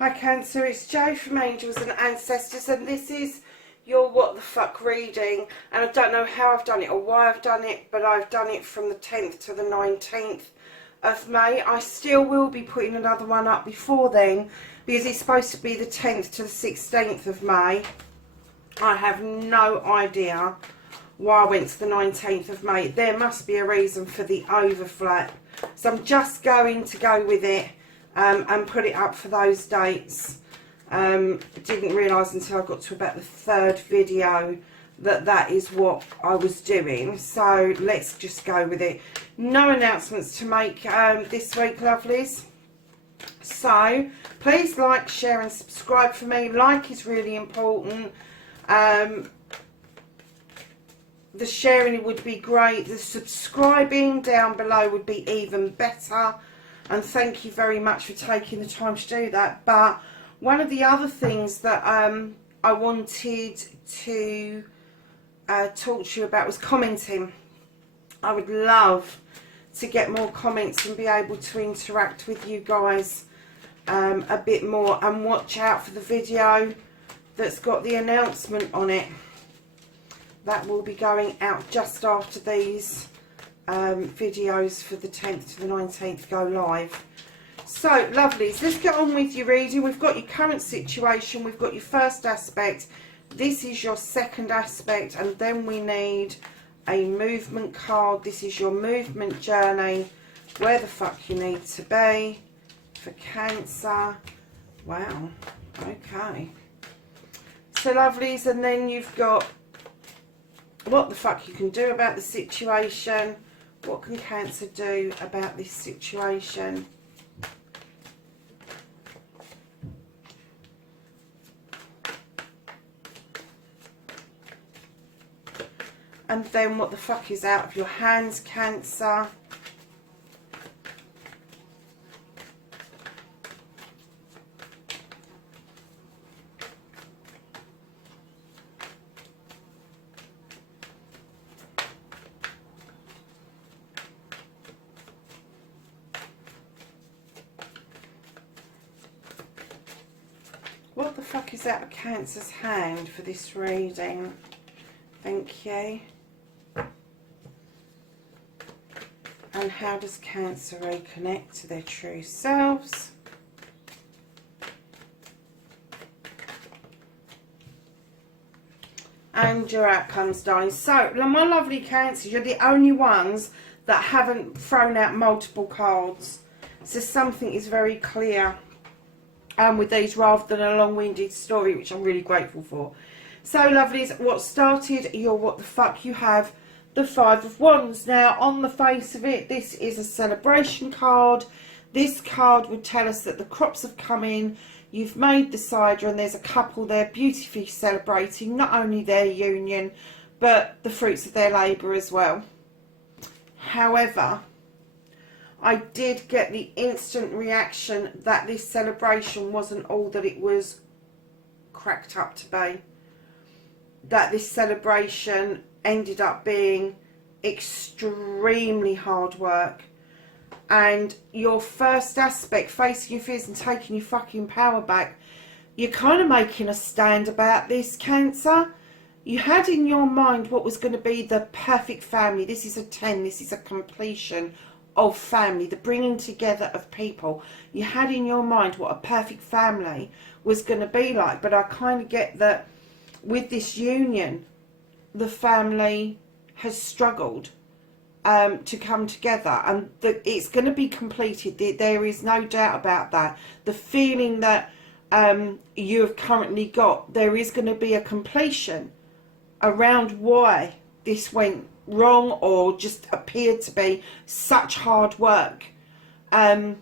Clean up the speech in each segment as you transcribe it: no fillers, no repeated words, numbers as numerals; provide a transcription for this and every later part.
Hi Cancer, it's Jo from Angels and Ancestors, and this is your What the Fuck reading. And I don't know how I've done it or why I've done it, but I've done it from the 10th to the 19th of May. I still will be putting another one up before then, because it's supposed to be the 10th to the 16th of May. I have no idea why I went to the 19th of May. There must be a reason for the overflap. So I'm just going to go with it. And put it up for those dates. Didn't realise until I got to about the third video that that is what I was doing. So let's just go with it. No announcements to make this week, lovelies. So please like, share and subscribe for me. Like is really important. The sharing would be great. The subscribing down below would be even better. And thank you very much for taking the time to do that. But one of the other things that I wanted to talk to you about was commenting. I would love to get more comments and be able to interact with you guys a bit more. And watch out for the video that's got the announcement on it. That will be going out just after these videos for the 10th to the 19th go live. So lovelies, let's get on with your reading. We've got your current situation, we've got your first aspect, this is your second aspect, and then we need a movement card. This is your movement journey, where the fuck you need to be for Cancer. Wow, okay. So lovelies, and then you've got what the fuck you can do about the situation. What can Cancer do about this situation? And then what the fuck is out of your hands, Cancer? What the fuck is out of Cancer's hand for this reading? Thank you. And how does Cancer reconnect to their true selves? And your outcomes, darling. So, my lovely Cancers, you're the only ones that haven't thrown out multiple cards. So something is very clear. With these, rather than a long-winded story, which I'm really grateful for. So lovelies, what started your what the fuck, you have the Five of Wands. Now on the face of it, this is a celebration card. This card would tell us that the crops have come in, you've made the cider, and there's a couple there beautifully celebrating not only their union but the fruits of their labour as well. However, I did get the instant reaction that this celebration wasn't all that it was cracked up to be. That this celebration ended up being extremely hard work. And your first aspect, facing your fears and taking your fucking power back, you're kind of making a stand about this, Cancer. You had in your mind what was going to be the perfect family. This is a 10, this is a completion of family, the bringing together of people. You had in your mind what a perfect family was going to be like, but I kind of get that with this union the family has struggled to come together, and that it's going to be completed. There is no doubt about that. The feeling that you have currently got, there is going to be a completion around why this went wrong or just appeared to be such hard work, that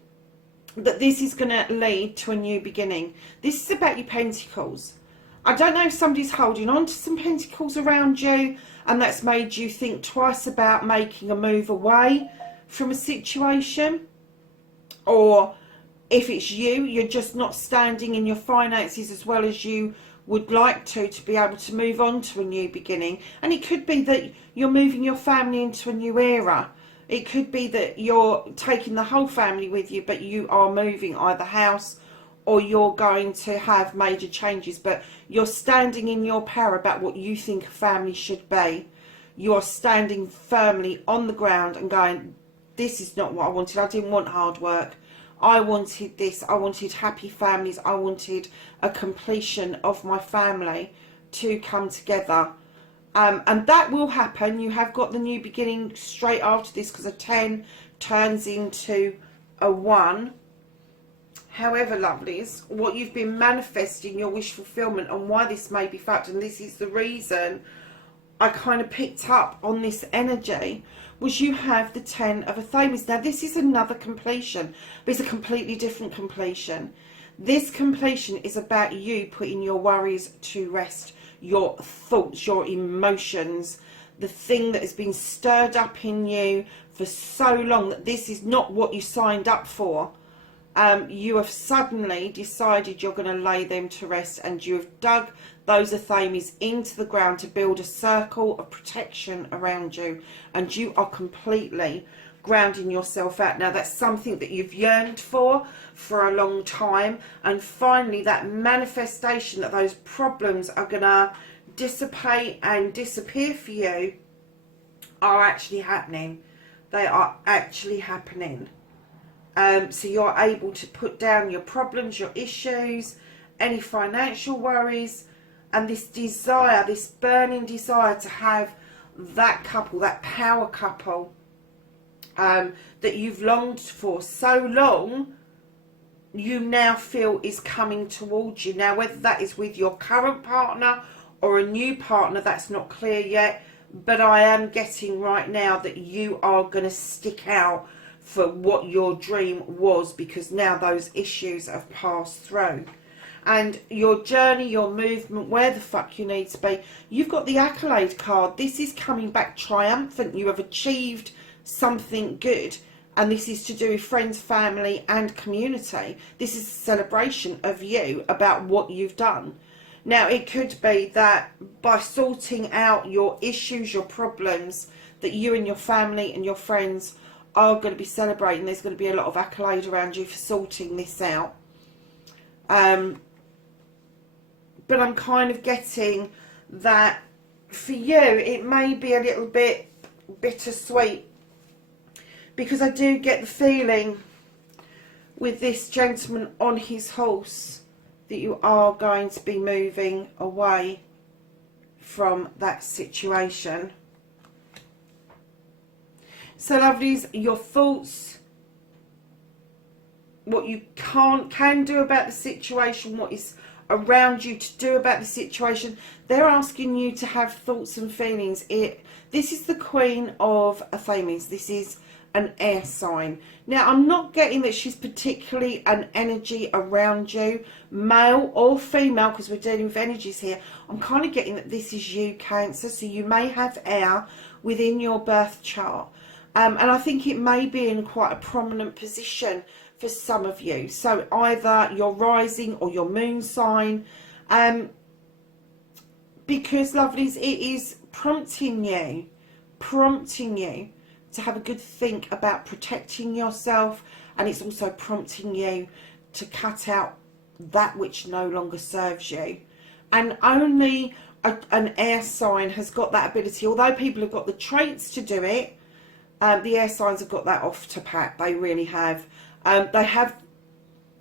this is going to lead to a new beginning. This is about your pentacles. I don't know if somebody's holding on to some pentacles around you and that's made you think twice about making a move away from a situation, or if it's you're just not standing in your finances as well as you would like to be able to move on to a new beginning. And it could be that you're moving your family into a new era. It could be that you're taking the whole family with you, but you are moving either house or you're going to have major changes, but you're standing in your power about what you think a family should be. You're standing firmly on the ground and going, this is not what I wanted. I didn't want hard work. I wanted this. I wanted happy families. I wanted a completion of my family to come together. And that will happen. You have got the new beginning straight after this, because a 10 turns into a 1. However, lovelies, what you've been manifesting, your wish fulfillment, and why this may be fact, and this is the reason I kind of picked up on this energy, was you have the 10 of Athames. Now, this is another completion, but it's a completely different completion. This completion is about you putting your worries to rest, your thoughts, your emotions, the thing that has been stirred up in you for so long that this is not what you signed up for. You have suddenly decided you're going to lay them to rest, and you have dug those Athames into the ground to build a circle of protection around you, and you are completely grounding yourself out. Now, that's something that you've yearned for a long time, and finally that manifestation that those problems are going to dissipate and disappear for you are actually happening. They are actually happening. So you're able to put down your problems, your issues, any financial worries, and this desire, this burning desire to have that couple, that power couple that you've longed for so long, you now feel is coming towards you. Now, whether that is with your current partner or a new partner, that's not clear yet, but I am getting right now that you are going to stick out for what your dream was, because now those issues have passed through. And your journey, your movement, where the fuck you need to be, you've got the accolade card. This is coming back triumphant. You have achieved something good, and this is to do with friends, family and community. This is a celebration of you about what you've done. Now, it could be that by sorting out your issues, your problems, that you and your family and your friends are going to be celebrating. There's going to be a lot of accolade around you for sorting this out. But I'm kind of getting that for you it may be a little bit bittersweet, because I do get the feeling with this gentleman on his horse that you are going to be moving away from that situation. So, lovelies, your thoughts, what you can do about the situation, what is around you to do about the situation, they're asking you to have thoughts and feelings. This is the Queen of Athames. This is an air sign. Now, I'm not getting that she's particularly an energy around you, male or female, because we're dealing with energies here. I'm kind of getting that this is you, Cancer, so you may have air within your birth chart. And I think it may be in quite a prominent position for some of you. So either your rising or your moon sign. Because, lovelies, it is prompting you to have a good think about protecting yourself. And it's also prompting you to cut out that which no longer serves you. And only an air sign has got that ability. Although people have got the traits to do it, the air signs have got that off to pat. They really have. They have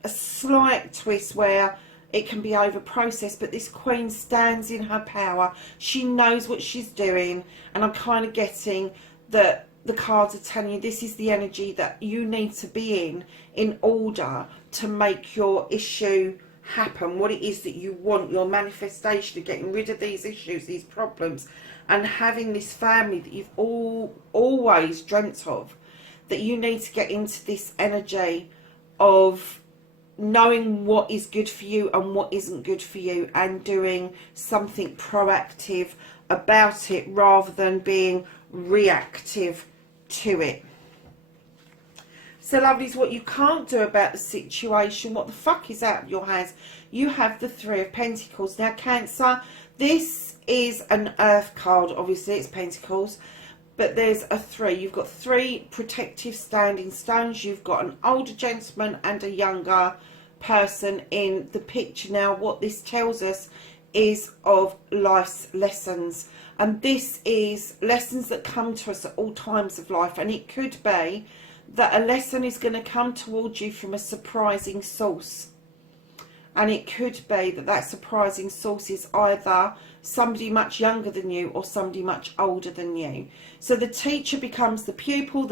a slight twist where it can be over processed, but this Queen stands in her power. She knows what she's doing, and I'm kind of getting that the cards are telling you this is the energy that you need to be in order to make your issue happen, what it is that you want, your manifestation of getting rid of these issues, these problems, and having this family that you've always dreamt of. That you need to get into this energy of knowing what is good for you and what isn't good for you, and doing something proactive about it rather than being reactive to it. So, lovelies, what you can't do about the situation, what the fuck is out of your hands, you have the Three of Pentacles. Now, Cancer, this is an earth card, obviously, it's Pentacles, but there's a 3. You've got 3 protective standing stones. You've got an older gentleman and a younger person in the picture. Now, what this tells us is of life's lessons, and this is lessons that come to us at all times of life. And it could be that a lesson is going to come towards you from a surprising source, and it could be that that surprising source is either somebody much younger than you or somebody much older than you. So the teacher becomes the pupil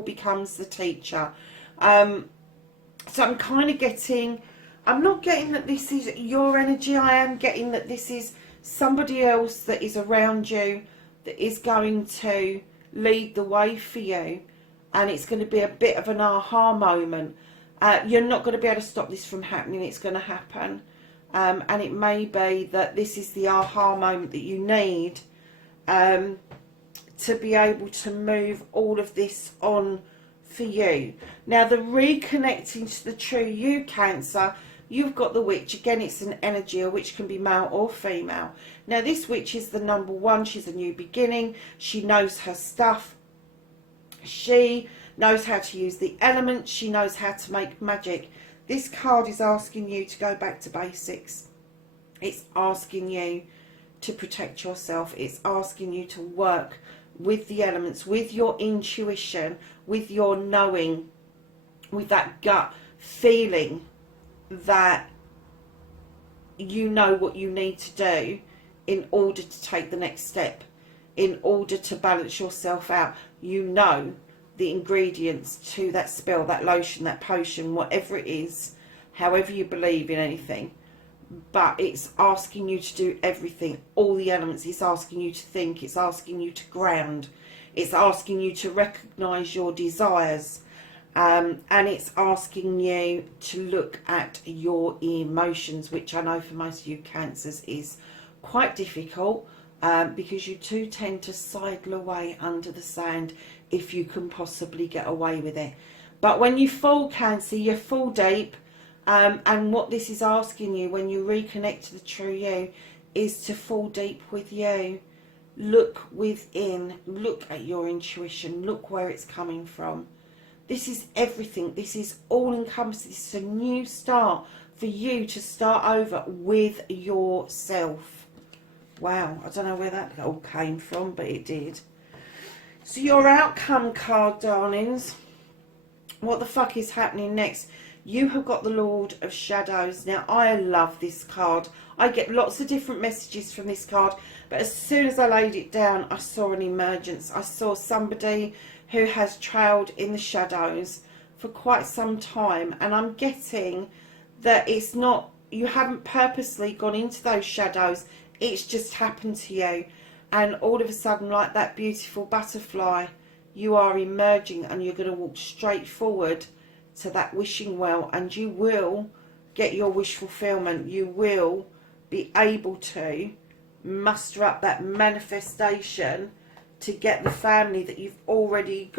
becomes the teacher. So I'm kind of getting, I'm not getting that this is your energy. I am getting that this is somebody else that is around you that is going to lead the way for you. And it's going to be a bit of an aha moment. You're not going to be able to stop this from happening. It's going to happen. And it may be that this is the aha moment that you need to be able to move all of this on for you. Now, the reconnecting to the true you, Cancer, you've got the witch. Again, it's an energy. A witch can be male or female. Now, this witch is the number one. She's a new beginning. She knows her stuff. She knows how to use the elements. She knows how to make magic. This card is asking you to go back to basics. It's asking you to protect yourself. It's asking you to work with the elements, with your intuition, with your knowing, with that gut feeling that you know what you need to do in order to take the next step, in order to balance yourself out. You know the ingredients to that spell, that lotion, that potion, whatever it is, however you believe in anything. But it's asking you to do everything, all the elements. It's asking you to think. It's asking you to ground. It's asking you to recognise your desires. And it's asking you to look at your emotions, which I know for most of you Cancers is quite difficult, because you do tend to sidle away under the sand if you can possibly get away with it. But when you fall, Cancer, you fall deep. And what this is asking you when you reconnect to the true you is to fall deep with you. Look within. Look at your intuition. Look where it's coming from. This is everything. This is all encompassing. This is a new start for you to start over with yourself. Wow, I don't know where that all came from, but it did. So your outcome card, darlings. What the fuck is happening next? You have got the Lord of Shadows. Now, I love this card. I get lots of different messages from this card. But as soon as I laid it down, I saw an emergence. I saw somebody who has trailed in the shadows for quite some time. And I'm getting that it's not, you haven't purposely gone into those shadows. It's just happened to you. And all of a sudden, like that beautiful butterfly, you are emerging and you're going to walk straight forward to that wishing well, and you will get your wish fulfillment. You will be able to muster up that manifestation to get the family that you've already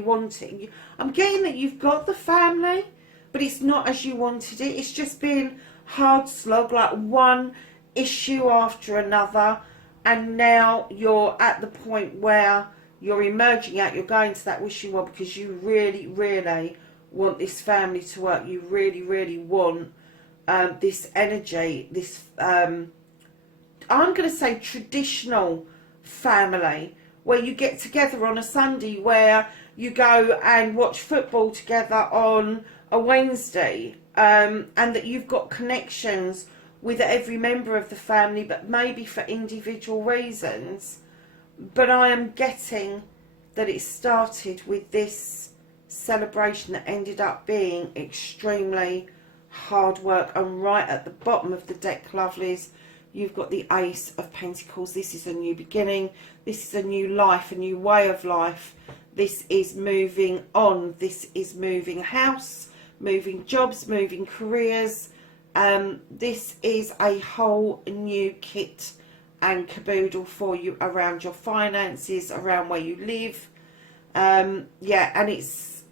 wanting. I'm getting that you've got the family, but it's not as you wanted it. It's just been hard slog, like one issue after another, and now you're at the point where you're emerging out, you're going to that wishing well because you really, really want this family to work. You really, really want this energy, this I'm going to say traditional family, where you get together on a Sunday, where you go and watch football together on a Wednesday, and that you've got connections with every member of the family, but maybe for individual reasons. But I am getting that it started with this celebration that ended up being extremely hard work. And right at the bottom of the deck, lovelies, you've got the Ace of Pentacles. This is a new beginning. This is a new life, a new way of life. This is moving on. This is moving house, moving jobs, moving careers. This is a whole new kit and caboodle for you around your finances, around where you live. Yeah, and it's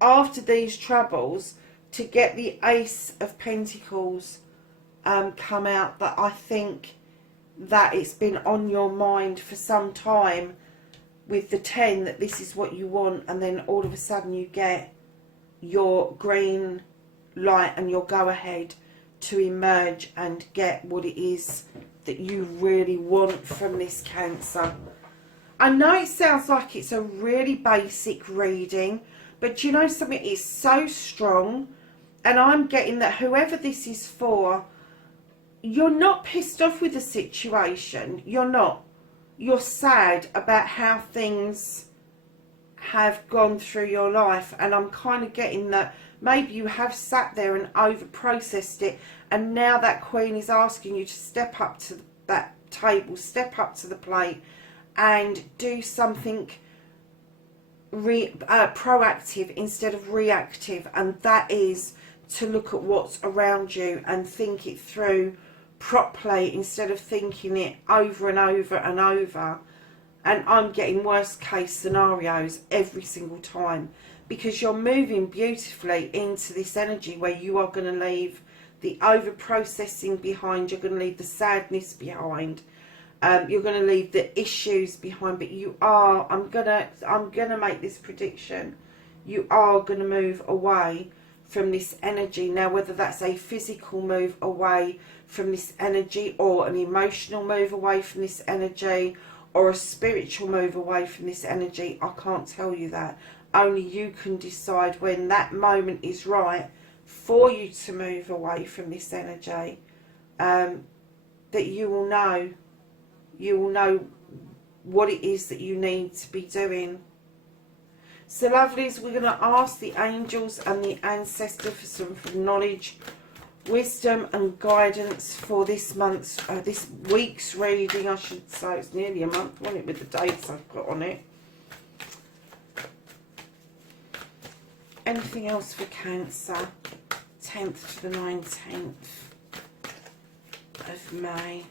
after these troubles to get the Ace of Pentacles come out, that I think that it's been on your mind for some time with the 10, that this is what you want, and then all of a sudden you get your green light and your go ahead to emerge and get what it is that you really want from this Cancer. I know it sounds like it's a really basic reading, but you know something, is so strong, and I'm getting that whoever this is for, you're not pissed off with the situation. You're not. You're sad about how things have gone through your life, and I'm kind of getting that maybe you have sat there and over processed it, and now that Queen is asking you to step up to that table, step up to the plate and do something proactive instead of reactive, and that is to look at what's around you and think it through properly instead of thinking it over and over and over. And I'm getting worst case scenarios every single time, because you're moving beautifully into this energy where you are going to leave the over processing behind, you're going to leave the sadness behind, you're going to leave the issues behind, but you are, I'm gonna make this prediction, you are going to move away from this energy. Now, whether that's a physical move away from this energy, or an emotional move away from this energy, or a spiritual move away from this energy, I can't tell you that. Only you can decide when that moment is right for you to move away from this energy, that you will know what it is that you need to be doing. So lovelies, we're going to ask the angels and the ancestor for some knowledge, wisdom and guidance for this month's, this week's reading, I should say. It's nearly a month, wasn't it, with the dates I've got on it. Anything else for Cancer? 10th to the 19th of May.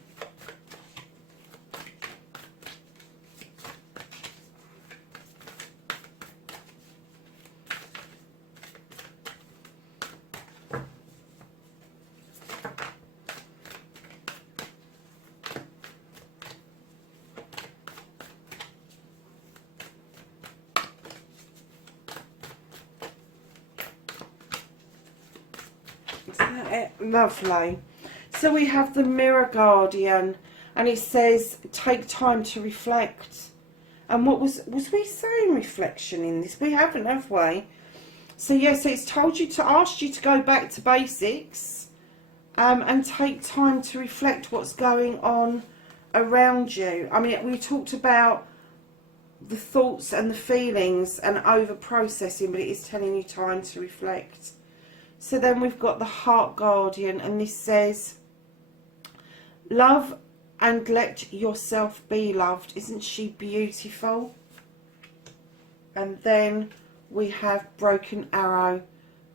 Lovely. So we have the Mirror Guardian, and it says take time to reflect. And what was we saying reflection in this? We haven't, have we? So yes, it's told you to ask you to go back to basics, and take time to reflect what's going on around you. I mean, we talked about the thoughts and the feelings and over processing, but it is telling you time to reflect. So then we've got the Heart Guardian, and this says, love and let yourself be loved. Isn't she beautiful? And then we have Broken Arrow,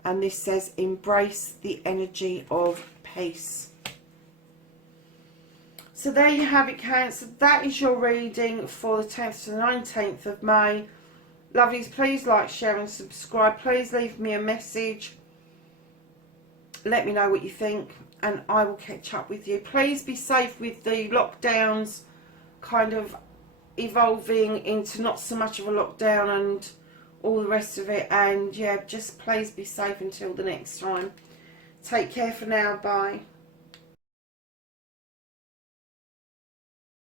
and this says, embrace the energy of peace. So there you have it, Cancer. That is your reading for the 10th to the 19th of May. Lovelies, please like, share and subscribe. Please leave me a message. Let me know what you think, and I will catch up with you. Please be safe with the lockdowns kind of evolving into not so much of a lockdown and all the rest of it. And yeah, just please be safe until the next time. Take care for now. Bye.